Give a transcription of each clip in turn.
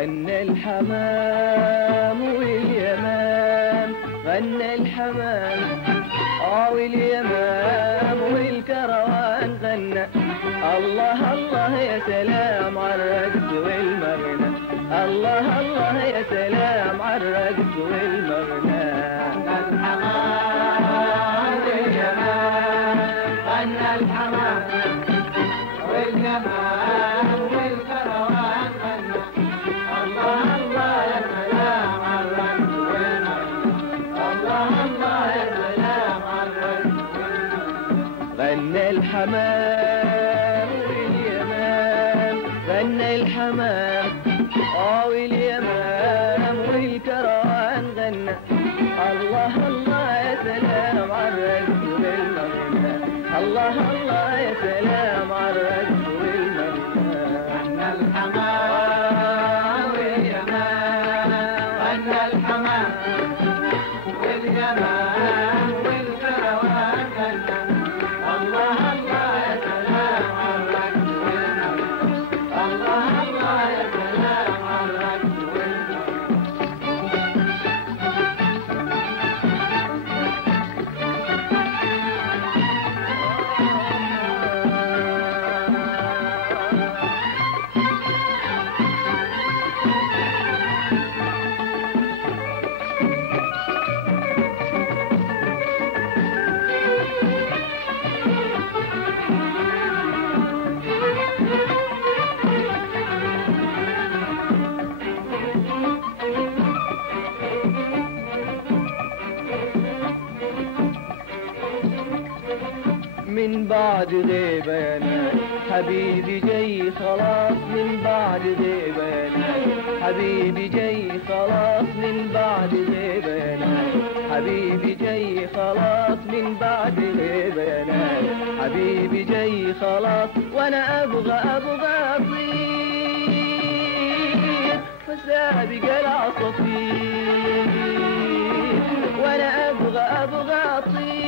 غنى الحمام واليمام، غنى الحمام واليمام والكروان غنى. الله الله يا سلام عالرقص والمغنى، الله الله يا سلام عالرقص والمغنى. غنى الحمام واليمام، غنى الحمام واليمام والكروان غنى. الله الله يا سلام عالرقص والمغنى، الله الله يا سلام عالرقص والمغنى. غنى الحمام واليمام، غنى الحمام واليمام والكروان غنى. الله الله يا سلام عالرقص والمغنى، الله الله يا سلام عالرقص والمغنى. غنى الحمام واليمام، غنى الحمام واليمام والكروان غنى. الله الله يا سلام عالرقص والمغنى، الله الله يا سلام عالرقص والمغنى. من بعد غيبة يا ناس حبيبي جاي خلاص، من بعد غيبة يا ناس حبيبي جاي خلاص، من بعد غيبة يا ناس حبيبي جاي خلاص، من بعد غيبة يا ناس حبيبي جاي خلاص. وانا ابغى اطير فسابق العصافير، وانا ابغى اطير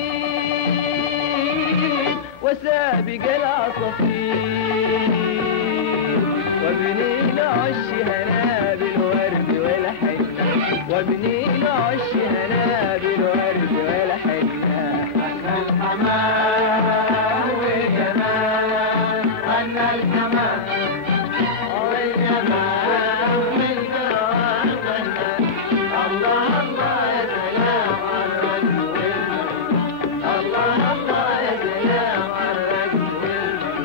وسابق العصافير، وابني لعش هنا بالورد والحنة، وابني لعش هنا بالورد والحنة. غنى الحمام واليمام، غنى الحمام واليمام والكروان غنى. الله الله يا سلام عالرقص والمغنى، الله الله يا سلام عالرقص والمغنى.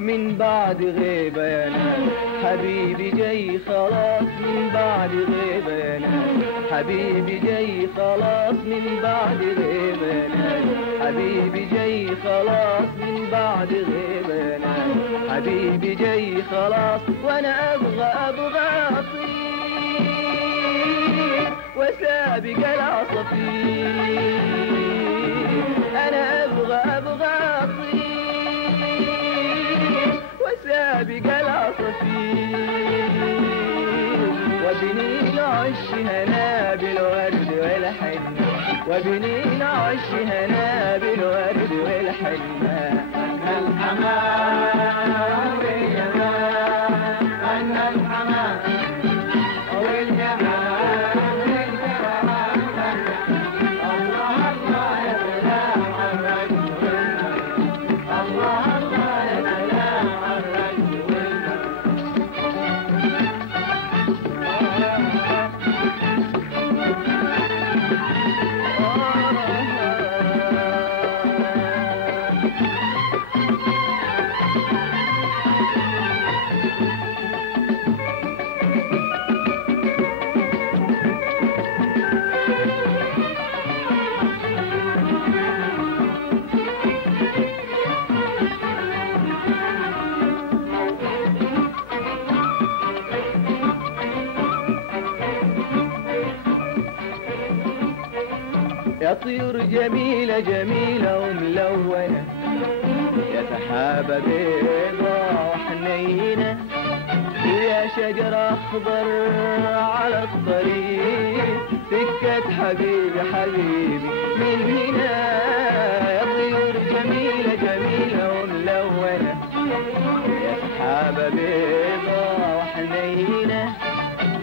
من بعد غيبة يا ناس حبيبي جاي خلاص، من بعد غيبة يا ناس حبيبي جاي خلاص، من بعد غيبة يا ناس حبيبي جاي خلاص، من بعد غيبة يا ناس حبيبي جاي خلاص. وانا ابغى اطير وسابق العصافير، انا ابغى اطير وسابق العصافير، وابني لعش هنا بالورد والحنة، وابني لعش هنا بالورد والحنة. غنى الحمام واليمام، غنى الحمام واليمام والكروان غنى. الله الله يا سلام عالرقص والمغنى، الله الله يا سلام عالرقص والمغنى. طيور جميلة جميلة وملونة، يا سحابة بيضة وحنينة، ويا شجر أخضر على الطريق، سكة حبيبي حبيبي من هنا. يا طيور جميلة جميلة وملونة، يا سحابة بيضة وحنينة،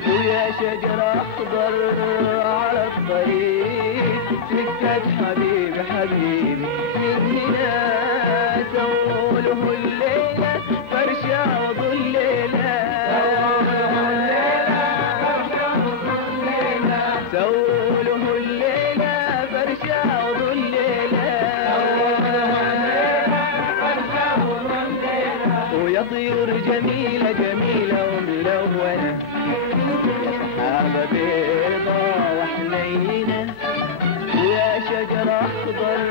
ويا شجر أخضر على الطريق، سكة حبيبي حبيبي من هنا. سووا له الليلة فرشة وظليلة، سووا له الليلة فرشة وظليلة، ويا طيور جميلة جميلة وملونة، يا سحابة بيضة وحنينة، ويا شجر أخضر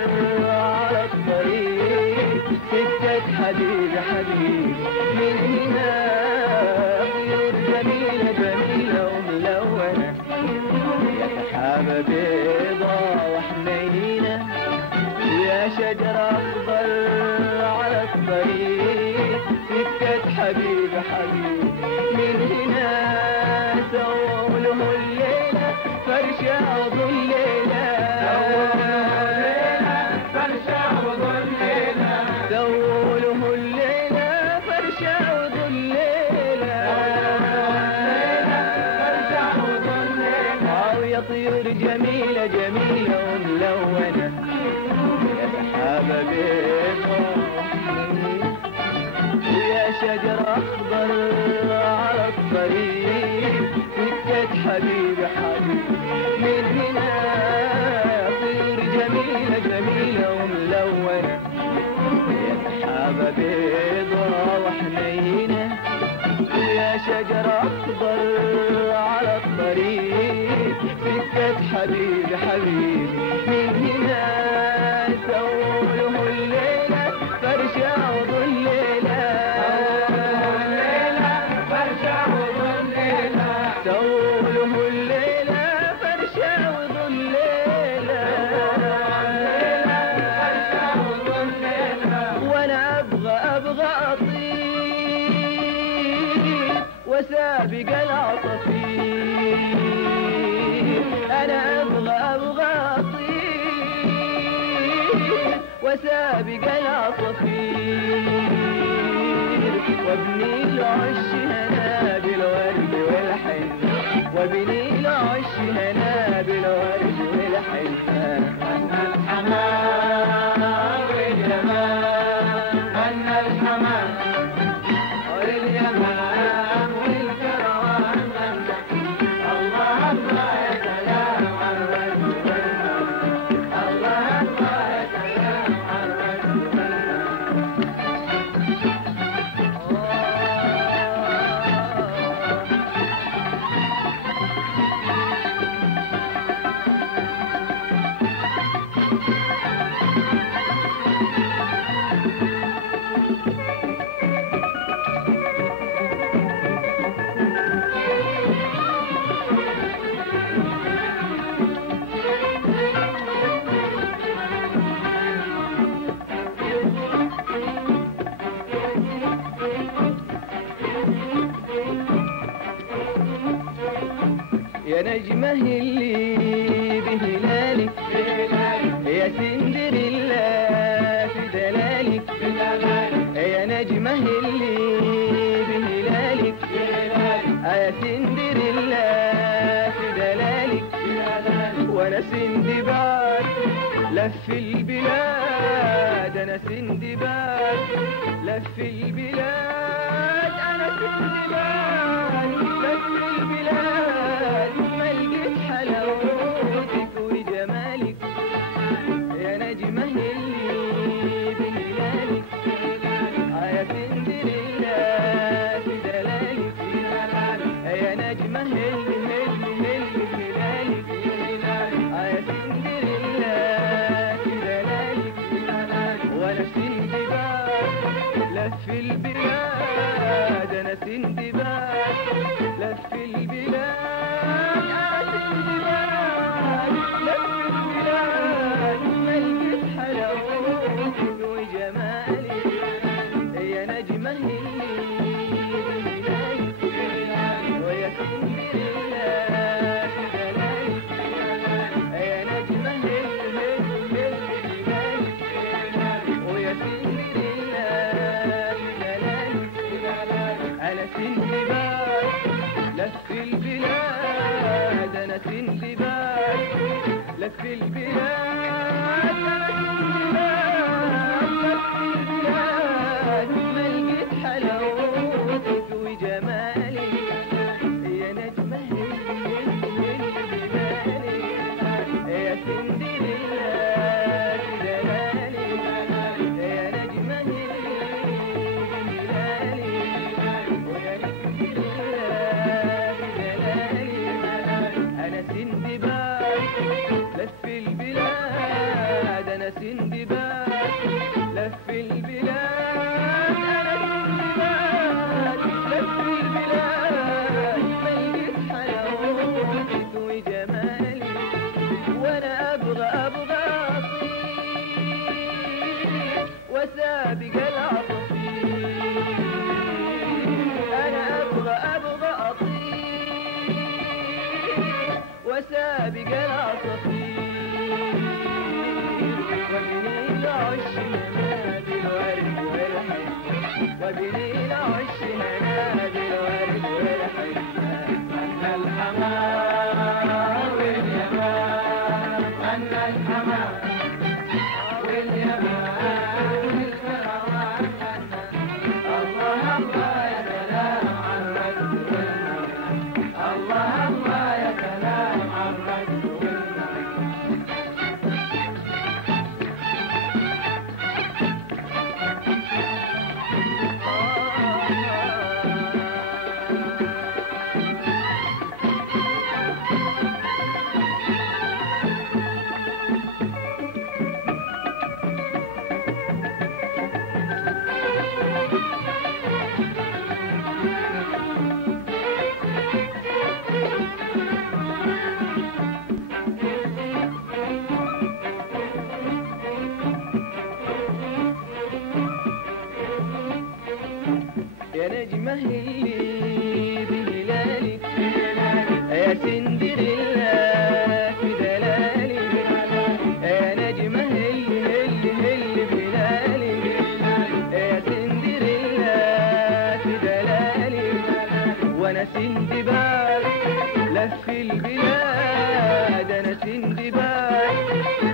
على الطريق، سكة حبيبي حبيبي من هنا. طيور جميلة جميلة وملونة، يا سحابة بيضة وحنينة، ويا شجر أخضر على الطريق، سكة حبيبي حبيبي من هنا. سووا له الليلة فرشة وظليلة، سووا له الليلة فرشة وظليلة، ويا طيور جميلة جميلة وملونة، يا سحابة بيضة وحنينة، ويا شجر أخضر على الطريق، سكة حبيبي حبيبي من هنا. طيور جميلة جميلة وملونة، يا سحابة بيضة وحنينة، ويا شجر أخضر على الطريق، سكة حبيبي حبيبي من هنا. سووا له الليلة فرشة وظليلة، سووا له الليلة فرشة وظليلة، وانا ابغى اطير وسابق العصافير، انا ابغى اطير وسابق العصافير، وابني العش هنا بالورد والحنة، وابني العش هنا بالورد والحنة. أنا الحمام والجمال، أنا الحمام والجمال والكرم، الله الله يا سلام على الرجل، الله الله يا سلام على الرجل. يا نجمة اللي بهلالك، يا سندريلا في دلالك، يا نجمة اللي بهلالك، يا سندريلا في دلالك، وانا سندباد لف البلاد، انا سندباد لف البلاد، انا سندباد لف البلاد، ما لقيت حلاوتك وجمالك، يا نجمة اللي بهلالك، يا سندريلا في دلالك، يا نجمة اللي بهلالك، يا سندريلا في دلالك، وانا سندباد لف البلاد، انا سندباد لف البلاد، انا سندباد لف البلاد ما لقيت حلاوتك وجمالك يا نجمة هلالك ويا سندريلا في دلالك يا نجمة هلالك ويا سندريلا في دلالك أنا سندباد لف البلاد أنا سندباد لف البلاد لف البلاد ما لقيت حلاوتك وجمالك يا نجمة هلالك يا سندريلا في دلالك يا نجمة هلالك ويا سندريلا في دلالك أنا سندباد لف البلاد أنا سندباد لف البلاد أنا سندباد لف البلاد ما لقيت حلاوتك وجمالك وأنا أبغى أطير وسابق العصافير أنا أبغى أطير وسابق العصافير وابني العش منادي الورد والحنة وابني العش منادي الورد والحنة أنا الحمام واليمام أنا الحمام واليمام والكروان الله الله يا سلام على الرد والنغم الله الله يا سلام على الرد والنغم يا نجمة اللي بهلالك يا سندريلا في دلالك يا نجمة اللي بهلالك يا سندريلا في دلالك وانا سندباد لف البلاد انا سندباد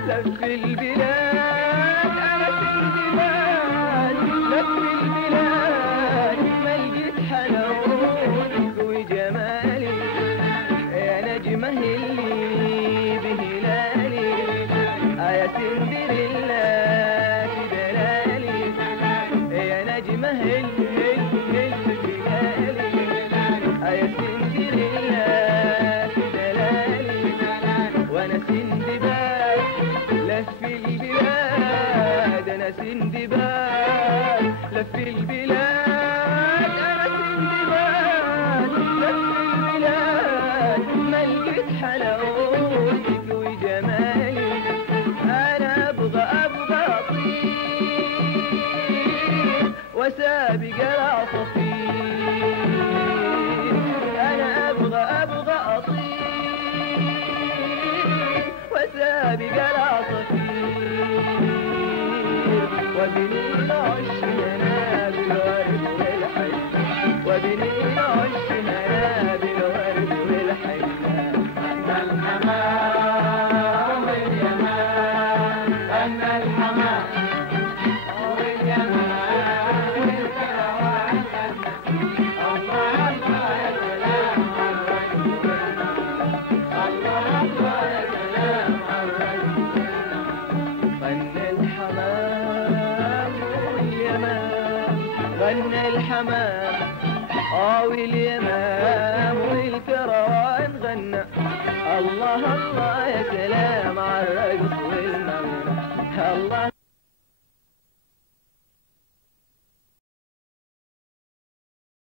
لف البلاد انا سندباد لف البلاد ما لقيت حلاوتك وجمالك يا نجمة اللي بهلالك يا سندريلا في دلالك يا نجمة اللي بهلالك يا سندريلا في دلالك وانا سندباد لف البلاد انا سندباد لف البلاد انا سندباد لف البلاد ما لقيت حلاوتك وجمالك انا ابغى اطير وسابق العصافير انا ابغى اطير وسابق العصافير وابني العش منابل الورد والحنة وابني العش منابل الورد والحنة أنا الحمام واليمام أنا الحمام واليمام والكروان الله الله يا سلام على الرد والنغم الله الله يا سلام على الرد والنغم غنى الحمام واليمام غنى الحمام واليمام والكروان غنى الله الله يا سلام على الرقص والنغمة الله